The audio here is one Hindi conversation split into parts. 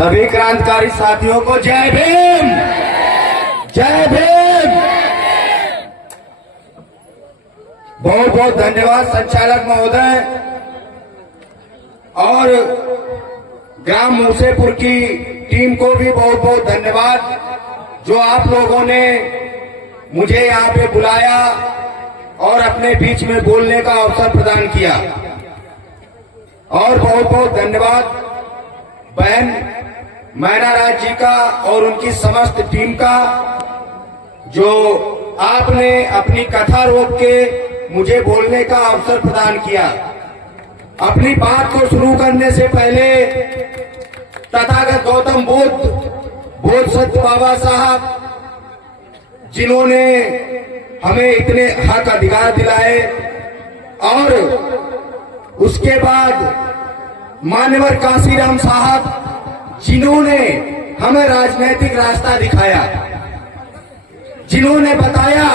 सभी क्रांतिकारी साथियों को जय भीम, जय भीम। बहुत बहुत धन्यवाद संचालक महोदय और ग्राम मूसेपुर की टीम को भी बहुत बहुत धन्यवाद जो आप लोगों ने मुझे यहाँ पे बुलाया और अपने बीच में बोलने का अवसर प्रदान किया। और बहुत बहुत धन्यवाद बहन मैना राज जी का और उनकी समस्त टीम का जो आपने अपनी कथा रोक के मुझे बोलने का अवसर प्रदान किया। अपनी बात को शुरू करने से पहले तथागत गौतम बोध सत्य बाबा साहब जिन्होंने हमें इतने हक अधिकार दिलाए और उसके बाद मान्यवर काशीराम साहब जिन्होंने हमें राजनीतिक रास्ता दिखाया, जिन्होंने बताया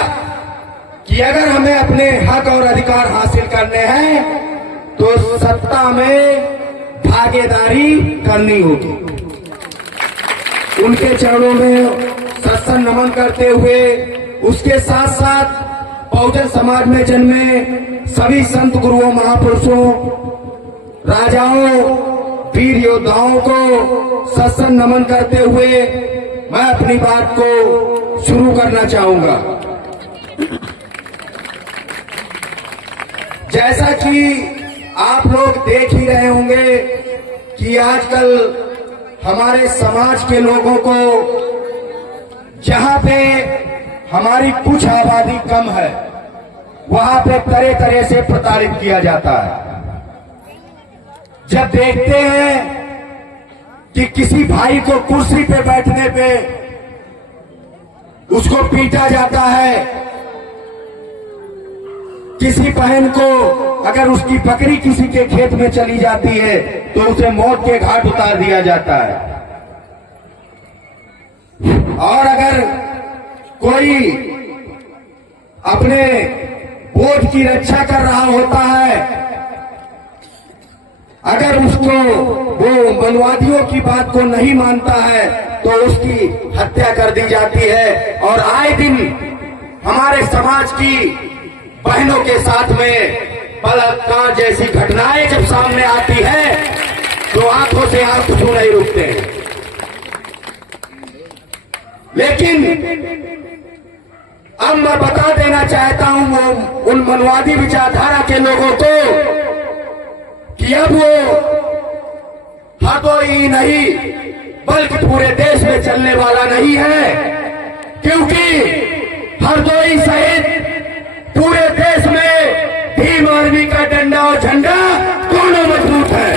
कि अगर हमें अपने हक और अधिकार हासिल करने हैं तो सत्ता में भागीदारी करनी होगी। उनके चरणों में सत्संग नमन करते हुए उसके साथ साथ बहुजन समाज में जन्मे सभी संत गुरुओं महापुरुषों राजाओं वीर योद्धाओं को सत्संग नमन करते हुए मैं अपनी बात को शुरू करना चाहूंगा। जैसा कि आप लोग देख ही रहे होंगे कि आजकल हमारे समाज के लोगों को जहां पे हमारी कुछ आबादी कम है वहां पे तरह तरह से प्रताड़ित किया जाता है। जब देखते हैं कि किसी भाई को कुर्सी पे बैठने पे उसको पीटा जाता है, किसी बहन को अगर उसकी बकरी किसी के खेत में चली जाती है तो उसे मौत के घाट उतार दिया जाता है, और अगर कोई अपने बोझ की रक्षा कर रहा होता है, अगर उसको वो मनवादियों की बात को नहीं मानता है तो उसकी हत्या कर दी जाती है। और आए दिन हमारे समाज की बहनों के साथ में बलात्कार जैसी घटनाएं जब सामने आती है तो आंखों से आंसू नहीं रुकते हैं। लेकिन अब मैं बता देना चाहता हूं उन मनवादी विचारधारा के लोगों को कि अब वो हरदोई नहीं बल्कि पूरे देश में चलने वाला नहीं है, क्योंकि हरदोई सहित पूरे देश में भीम आर्मी का डंडा और झंडा दोनों मजबूत है।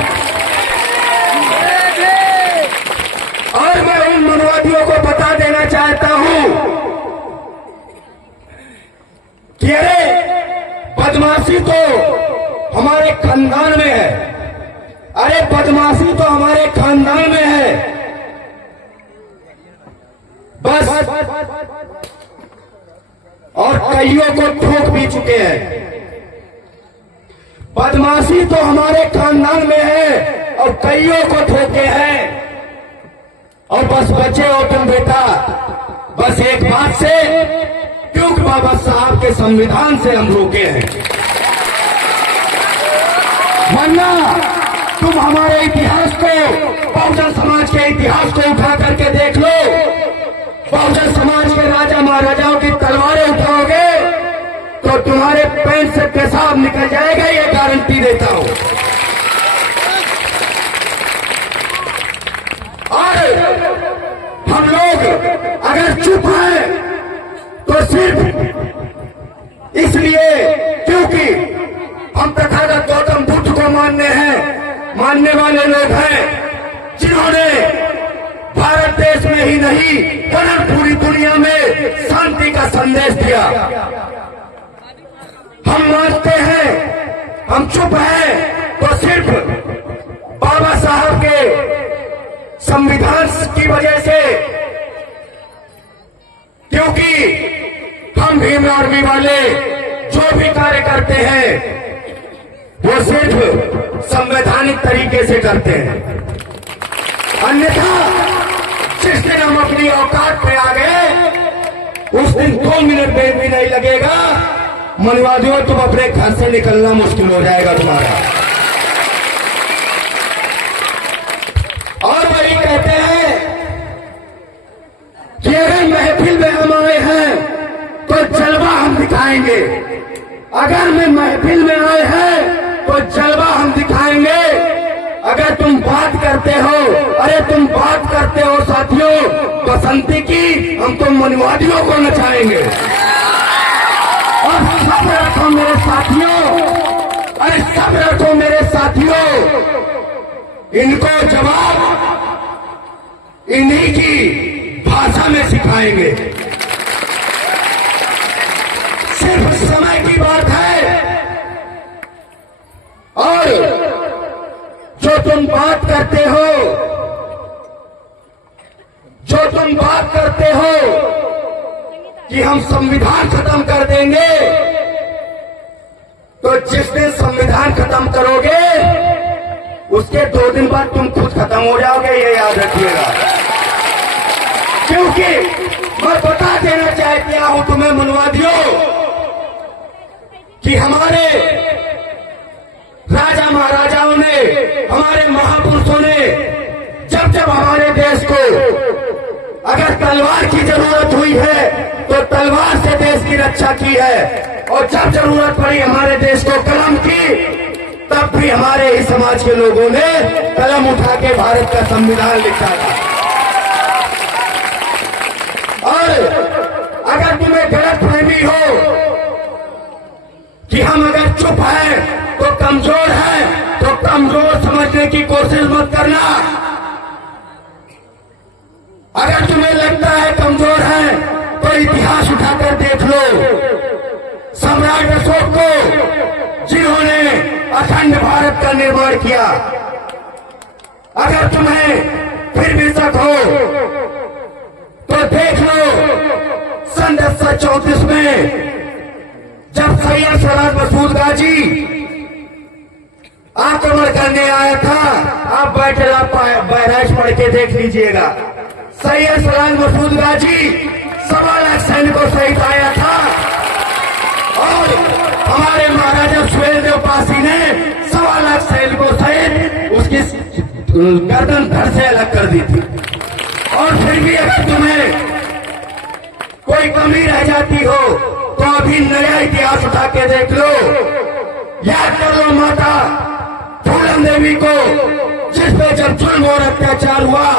और मैं उन मनवादियों को बता देना चाहता हूं कि अरे बदमाशी तो हमारे खानदान में है, अरे बदमाशी तो हमारे खानदान में है, बस और कईयों को ठोक भी चुके हैं। बदमाशी तो हमारे खानदान में है और कईयों को ठोके हैं। और बस बचे हो तुम बेटा बस एक बात से, क्योंकि बाबा साहब के संविधान से हम रोके हैं, वरना तुम हमारे इतिहास को बहुजन समाज के इतिहास को उठा करके देख लो। बहुजन समाज के राजा महाराजाओं की तलवारें उठाओगे तो तुम्हारे पैंट से पेशाब निकल जाएगा, ये गारंटी देता हूं। और हम लोग अगर चुप हैं तो सिर्फ इसलिए क्योंकि हम तथागत गौतम बुद्ध को मानने वाले लोग हैं जिन्होंने भारत देश में ही नहीं वरन पूरी दुनिया में शांति का संदेश दिया। हम मानते हैं, हम चुप हैं तो सिर्फ बाबा साहब के संविधान की वजह से, क्योंकि हम भीम आर्मी वाले जो भी कार्य करते हैं वो सिर्फ संवैधानिक तरीके से करते हैं। अन्यथा जिस दिन हम अपनी औकात पे आ गए उस दिन 2 मिनट में भी नहीं लगेगा, मनवादियों तुम अपने घर से निकलना मुश्किल हो जाएगा तुम्हारा। और वही कहते हैं कि अगर महफिल में हम आए हैं तो जलवा हम दिखाएंगे, अगर मैं महफिल में आए हैं तो जलवा हम दिखाएंगे। अगर तुम बात करते हो, अरे तुम बात करते हो साथियों बसंती की, हम तो मनवादियों को नचाएंगे। और सब रखो मेरे साथियों, अरे सब रखो मेरे साथियों, इनको जवाब इन्हीं की भाषा में सिखाएंगे। सिर्फ समय की बात है। और जो तुम बात करते हो, जो तुम बात करते हो कि हम संविधान खत्म कर देंगे, तो जिस दिन संविधान खत्म करोगे उसके 2 दिन बाद तुम खुद खत्म हो जाओगे, ये याद रखिएगा। क्योंकि मैं बता देना चाहता हूं तुम्हें मनवादियों कि हमारे राजा महाराजाओं ने, हमारे महापुरुषों ने जब जब हमारे देश को अगर तलवार की जरूरत हुई है तो तलवार से देश की रक्षा की है, और जब जरूरत पड़ी हमारे देश को कलम की, तब भी हमारे ही समाज के लोगों ने कलम उठा के भारत का संविधान लिखा था। और अगर तुम्हें गलतफहमी हो कि हम अगर चुप हैं तो कमजोर है, तो कमजोर समझने की कोशिश मत करना। अगर तुम्हें लगता है कमजोर है तो इतिहास उठाकर देख लो। सम्राट अशोक को, जिन्होंने अखंड भारत का निर्माण किया, अगर तुम्हें फिर भी शक हो तो देख लो सन 1934 में जब सैयद सलाल मसूद गाजी आक्रमण करने आया था, आप बैठेला बहराइच पढ़ के देख लीजिएगा। सैयद सलाल मसूद गाजी 1.25 लाख सैनिकों सहित आया था, और हमारे महाराजा सुहेलदेव पासी ने 1.25 लाख सैनिकों सहित उसकी गर्दन धड़ से अलग कर दी थी। और फिर भी अगर तुम्हें कोई कमी रह जाती हो तो अभी नया इतिहास उठा के देख लो। याद कर लो माता फूलन देवी को, जिस पे जब जुल्म और अत्याचार हुआ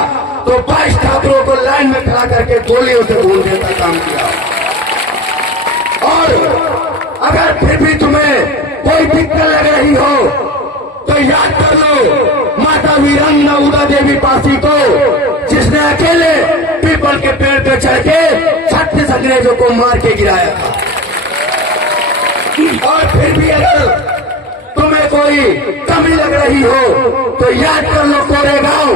तो 22 ठाकुरों को लाइन में खड़ा करके गोलियों से भूनने का काम किया। और अगर फिर भी तुम्हें कोई दिक्कत लग रही हो तो याद कर लो माता वीरांगना उदा देवी पासी को, जिसने अकेले पीपल के पेड़ पे चढ़ के 36 अंग्रेजों को मार के गिराया था। और फिर भी अगर तुम्हें कोई कमी लग रही हो तो याद कर लो कोरेगांव,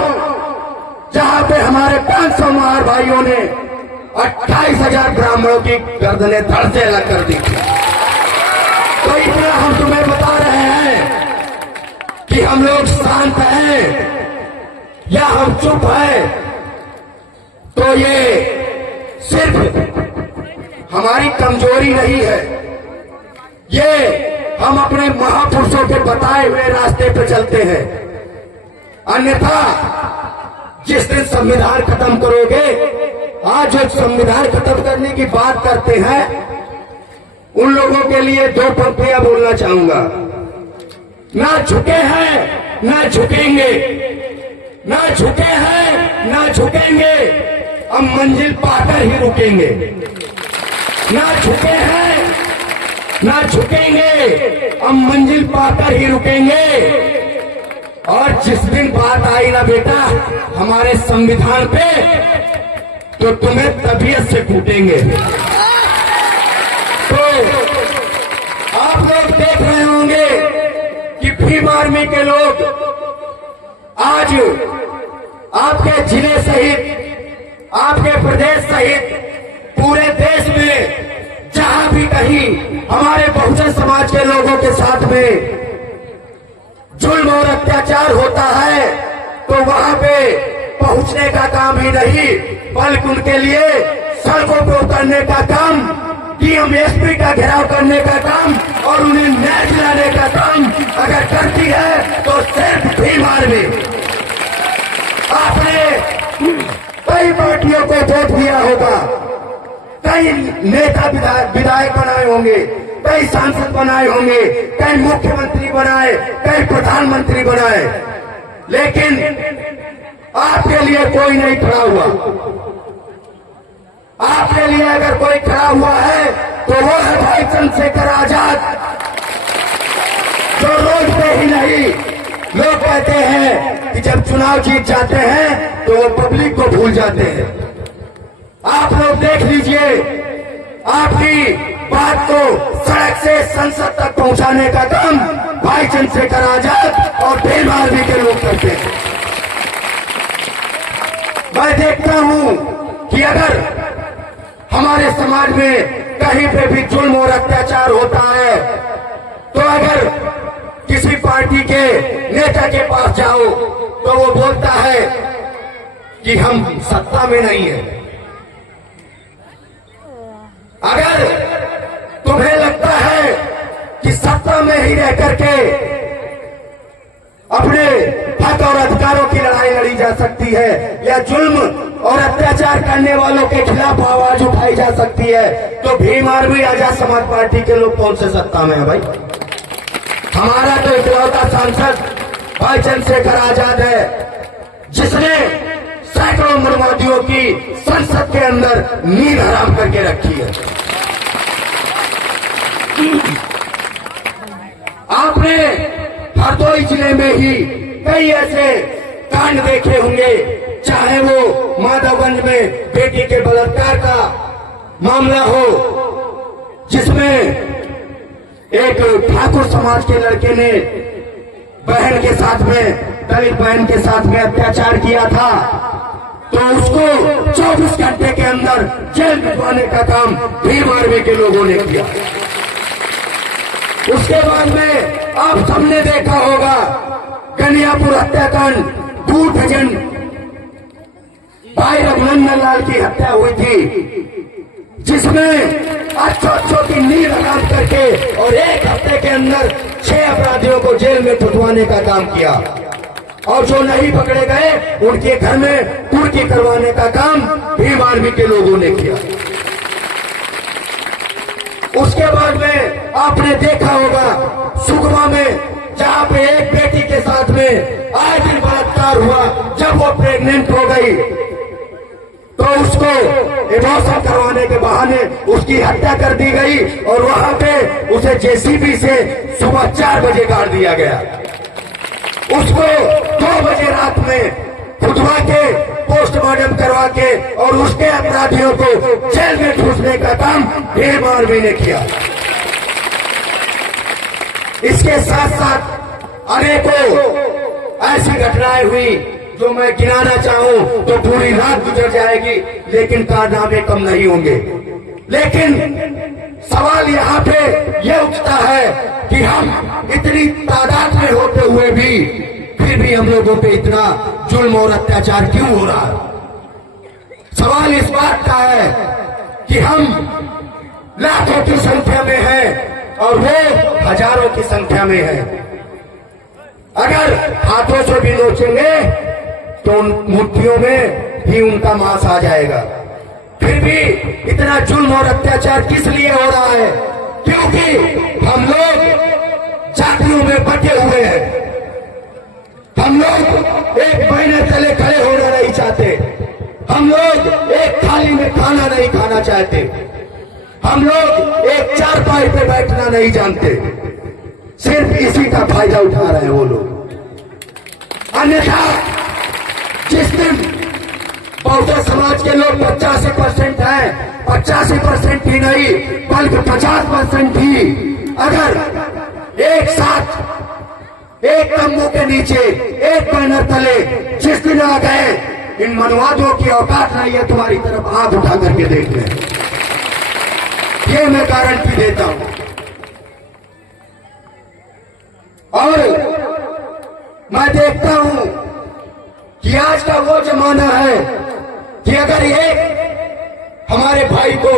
जहां पे हमारे 500 महार भाइयों ने 28,000 ब्राह्मणों की गर्दनें धड़ से अलग कर दी थी। तो इतना हम तुम्हें बता रहे हैं कि हम लोग शांत हैं या हम चुप हैं, तो ये सिर्फ हमारी कमजोरी नहीं है, ये हम अपने महापुरुषों के बताए हुए रास्ते पे चलते हैं। अन्यथा जिस दिन संविधान खत्म करोगे, आज जो संविधान खत्म करने की बात करते हैं उन लोगों के लिए 2 पंक्तियां बोलना चाहूंगा। ना झुके हैं ना झुकेंगे, ना झुके हैं ना झुकेंगे, हम मंजिल पाकर ही रुकेंगे। ना झुके हैं ना झुकेंगे, हम मंजिल पाकर ही रुकेंगे। और जिस दिन बात आई ना बेटा हमारे संविधान पे, तो तुम्हें तबीयत से कूटेंगे। तो आप लोग देख रहे होंगे कि भीम आर्मी के लोग आज आपके जिले सहित, आपके प्रदेश सहित पूरे देश में जहां भी कहीं हमारे बहुजन समाज के लोगों के साथ में जुल्म और अत्याचार होता है, तो वहां पे पहुंचने का काम ही नहीं, बल्कि उनके लिए सड़कों पर उतरने का काम, डीएमएसपी का घेराव करने का काम और उन्हें न्याय दिलाने का काम अगर करती है तो सिर्फ भीम आर्मी। आपने कई पार्टियों को वोट दिया होगा, कई नेता विधायक बनाए होंगे, कई सांसद बनाए होंगे, कई मुख्यमंत्री बनाए, कई प्रधानमंत्री बनाए, लेकिन आपके लिए कोई नहीं खड़ा हुआ। आपके लिए अगर कोई खड़ा हुआ है तो वो है भाई चंद्रशेखर आजाद, जो रोज पे ही नहीं, लोग कहते हैं कि जब चुनाव जीत जाते हैं तो वो पब्लिक को भूल जाते हैं। आप लोग देख लीजिए, आपकी बात को सड़क से संसद तक पहुंचाने का काम भाई चंद्रशेखर आजाद और भीम आर्मी के लोग करते हैं। मैं देखता हूं कि अगर हमारे समाज में कहीं पे भी जुल्म और अत्याचार होता है तो अगर किसी पार्टी के नेता के पास जाओ तो वो बोलता है कि हम सत्ता में नहीं है। अगर तुम्हें लगता है कि सत्ता में ही रह करके अपने हक और अधिकारों की लड़ाई लड़ी जा सकती है या जुल्म और अत्याचार करने वालों के खिलाफ आवाज उठाई जा सकती है, तो भीम आर्मी आजाद समाज पार्टी के लोग कौन से सत्ता में है भाई? हमारा तो इकलौता सांसद भाई चंद्रशेखर आजाद है, जिसने सैकड़ों माओवादियों की संसद के अंदर नींद हराम करके रखी है। आपने हरदोई जिले में ही कई ऐसे कांड देखे होंगे, चाहे वो माधवगंज में बेटी के बलात्कार का मामला हो, जिसमें एक ठाकुर समाज के लड़के ने बहन के साथ में, दलित बहन के साथ में अत्याचार किया था, तो उसको 24 घंटे के अंदर जेल भिजवाने का काम भीम आर्मी के लोगों ने किया। उसके बाद में आप सबने देखा होगा कन्यापुर हत्याकांड, 2 दर्जन भाई रघुनंदन लाल की हत्या हुई थी, जिसमें अच्छों की नींद हराम करके और एक हफ्ते के अंदर 6 अपराधियों को जेल में भिजवाने का काम किया, और जो नहीं पकड़े गए उनके घर में कुर्की करवाने का काम भीम आर्मी के लोगों ने किया। उसके बाद में आपने देखा होगा सुकमा में, जहां पे एक बेटी के साथ में आए दिन बलात्कार हुआ, जब वो प्रेग्नेंट हो गई तो उसको एबॉर्शन करवाने के बहाने उसकी हत्या कर दी गई और वहां पे उसे जेसीबी से सुबह 4 बजे गाड़ दिया गया। उसको 2 बजे रात में खुदवा के पोस्टमार्टम करवा के और उसके अपराधियों को जेल में ठूसने का काम भीम आर्मी ने किया। इसके साथ साथ अनेकों ऐसी घटनाएं हुई जो मैं गिनाना चाहूं तो पूरी रात गुजर जाएगी, लेकिन कारनामे कम नहीं होंगे। लेकिन सवाल यहाँ पे ये उठता है कि हम इतनी तादाद में होते हुए भी फिर भी हम लोगों पे इतना जुल्म और अत्याचार क्यों हो रहा है? सवाल इस बात का है कि हम लाखों की संख्या में हैं और वो हजारों की संख्या में है। अगर हाथों से भी नोचेंगे तो उन मुट्ठियों में भी उनका मांस आ जाएगा। फिर भी इतना जुल्म और अत्याचार किस लिए हो रहा है? क्योंकि हम लोग जातियों में बटे हुए हैं। हम लोग एक महीने तले खड़े होना नहीं चाहते, हम लोग एक थाली में खाना नहीं खाना चाहते, हम लोग एक चारपाई पे बैठना नहीं जानते। सिर्फ इसी का फायदा उठा रहे हैं वो लोग। अन्यथा जिस दिन बहुजन समाज के लोग 85% हैं, 85% ही नहीं बल्कि 50% ही अगर एक साथ एक तंबू के नीचे एक बैनर तले जिस दिन आ गए, इन मनवादियों की औकात नहीं है तुम्हारी तरफ आंख उठा करके देख ले, ये मैं गारंटी देता हूं। और मैं देखता हूं कि आज का वो जमाना है कि अगर एक हमारे भाई को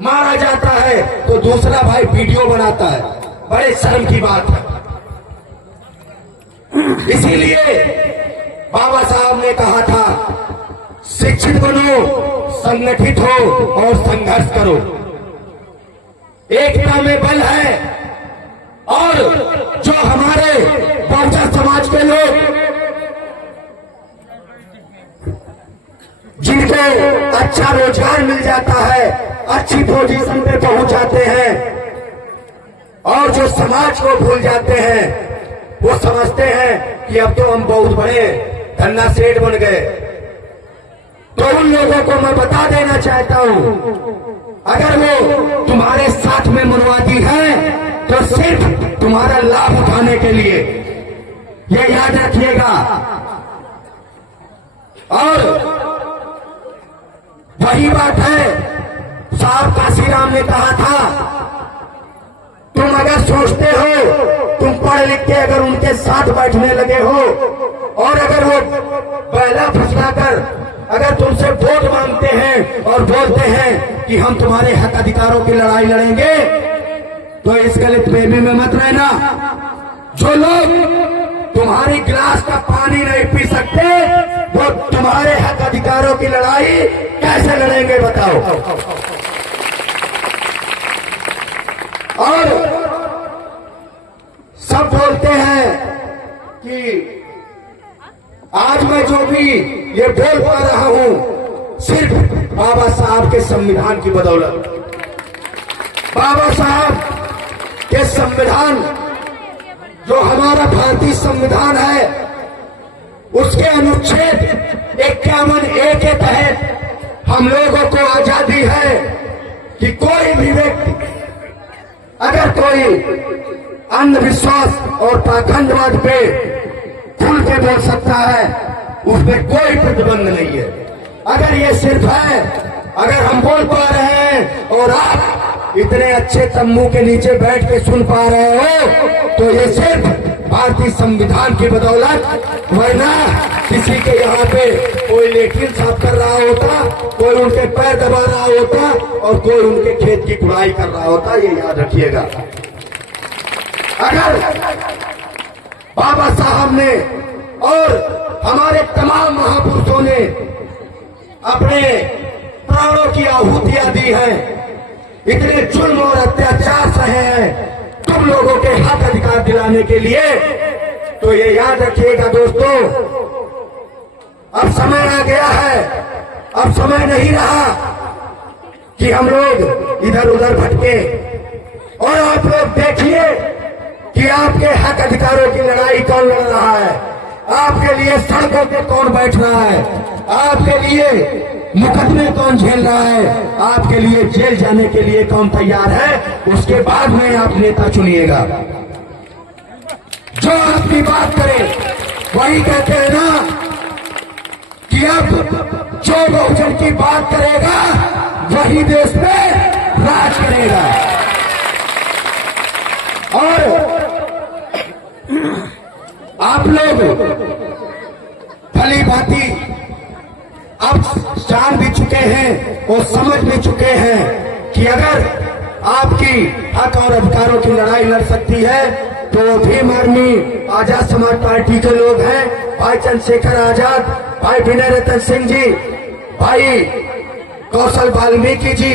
मारा जाता है तो दूसरा भाई वीडियो बनाता है। बड़े शर्म की बात है। इसीलिए बाबा साहब ने कहा था, शिक्षित बनो, संगठित हो और संघर्ष करो। एकता में बल है। और जो हमारे बहुजन समाज के लोग जिनको अच्छा रोजगार मिल जाता है, अच्छी पोजीशन पे पहुंच जाते हैं और जो समाज को भूल जाते हैं, वो समझते हैं कि अब तो हम बहुत बड़े धन्ना सेठ बन गए। तो उन लोगों को मैं बता देना चाहता हूं, अगर वो तुम्हारे साथ में मनवादी है तो सिर्फ तुम्हारा लाभ उठाने के लिए, ये याद रखिएगा। और वही बात है, साहब काशीराम ने कहा था, तुम अगर सोचते हो, तुम पढ़ लिख के अगर उनके साथ बैठने लगे हो और अगर वो पहला फसला कर अगर तुमसे वोट मांगते हैं और बोलते हैं कि हम तुम्हारे हक अधिकारों की लड़ाई लड़ेंगे, तो इस गलत फहमी में मत रहना। जो लोग तुम्हारी गिलास का पानी नहीं पी सकते, वो तुम्हारे हक अधिकारों की लड़ाई कैसे लड़ेंगे बताओ। और सब बोलते हैं कि आज मैं जो भी ये बोल पा रहा हूं सिर्फ बाबा साहब के संविधान की बदौलत। बाबा साहब के संविधान, जो हमारा भारतीय संविधान है, उसके अनुच्छेद 51A के तहत हम लोगों को आजादी है कि कोई भी व्यक्ति अगर कोई अंधविश्वास और पाखंडवाद पे खुल के बोल सकता है, उसमें कोई प्रतिबंध नहीं है। अगर ये सिर्फ है, अगर हम बोल पा रहे हैं और आप इतने अच्छे तंबू के नीचे बैठ के सुन पा रहे हो, तो ये सिर्फ भारतीय संविधान की बदौलत। वरना किसी के यहाँ पे कोई लेट्रिन साफ कर रहा होता, कोई उनके पैर दबा रहा होता और कोई उनके खेत की गुड़ाई कर रहा होता। ये याद रखिएगा। अगर बाबा साहब ने और हमारे तमाम महापुरुषों ने अपने प्राणों की आहुतियां दी हैं, इतने जुल्म और अत्याचार सहे हैं तुम लोगों के हक अधिकार दिलाने के लिए, तो ये याद रखिएगा दोस्तों, अब समय आ गया है। अब समय नहीं रहा कि हम लोग इधर उधर भटके। और आप लोग देखिए कि आपके हक अधिकारों की लड़ाई कौन लड़ रहा है, आपके लिए सड़कों पे कौन बैठ रहा है, आपके लिए मुकदमे कौन झेल रहा है, आपके लिए जेल जाने के लिए कौन तैयार है, उसके बाद में आप नेता चुनिएगा। जो आपकी बात करे, वही कहते हैं ना कि अब जो बहुजन की बात करेगा वही देश पे राज करेगा। और आप लोग भली भांति अब जान भी चुके हैं और समझ भी चुके हैं कि अगर आपकी हक और अधिकारों की लड़ाई लड़ सकती है तो भीम आर्मी आजाद समाज पार्टी के लोग हैं, भाई चंद्रशेखर आजाद, भाई विनय रतन सिंह जी, भाई कौशल वाल्मीकि जी,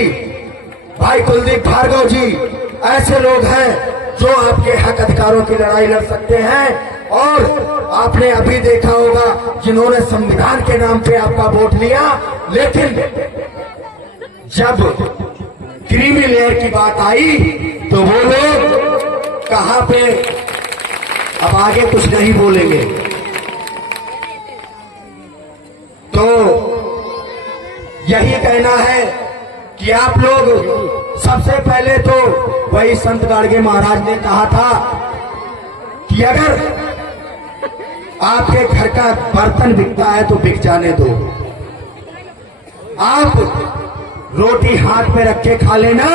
भाई कुलदीप भार्गव जी, ऐसे लोग हैं जो आपके हक अधिकारों की लड़ाई लड़ सकते हैं। और आपने अभी देखा होगा जिन्होंने संविधान के नाम पे आपका वोट लिया, लेकिन जब क्रीमी लेयर की बात आई तो वो लोग कहां पे, अब आगे कुछ नहीं बोलेंगे। तो यही कहना है कि आप लोग सबसे पहले तो वही संत गाड़गे महाराज ने कहा था कि अगर आपके घर का बर्तन बिकता है तो बिक जाने दो, आप रोटी हाथ में रख के खा लेना,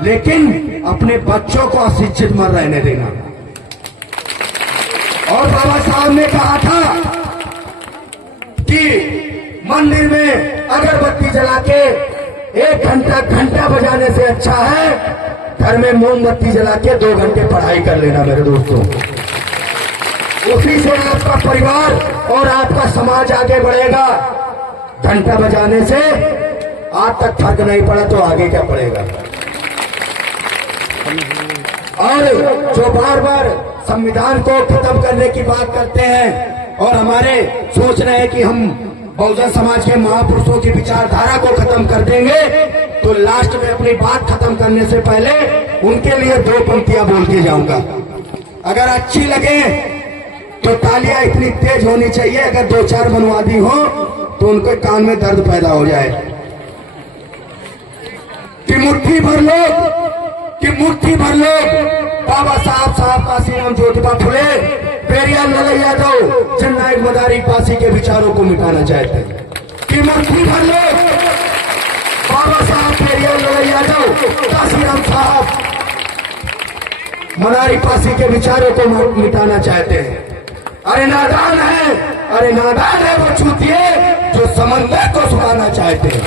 लेकिन अपने बच्चों को अशिक्षित मत रहने देना। और बाबा साहब ने कहा था कि मंदिर में अगरबत्ती जला के 1 घंटा बजाने से अच्छा है घर में मोमबत्ती जला के 2 घंटे पढ़ाई कर लेना मेरे दोस्तों। उसी से आपका परिवार और आपका समाज आगे बढ़ेगा। घंटा बजाने से आज तक फर्क नहीं पड़ा तो आगे क्या पड़ेगा। और जो बार बार संविधान को खत्म करने की बात करते हैं और हमारे सोच रहे हैं कि हम बहुजन समाज के महापुरुषों की विचारधारा को खत्म कर देंगे, तो लास्ट में अपनी बात खत्म करने से पहले उनके लिए 2 पंक्तियां बोल के जाऊंगा। अगर अच्छी लगे तो तालियां इतनी तेज होनी चाहिए, अगर 2-4 मनवादी हो तो उनके कान में दर्द पैदा हो जाए। कि मुट्ठी भर लोग बाबा साहब काशीराम ज्योतिबा फुले, पेरियार लाल यादव, जननायक मदारी पासी के विचारों को मिटाना चाहते हैं। कि मुट्ठी भर लोग बाबा साहब, पेरियार लाल यादव, काशीराम साहब, मदारी पासी के विचारों को मिटाना चाहते हैं। अरे नादान है वो चूतिए जो समंदर को सुखाना चाहते हैं।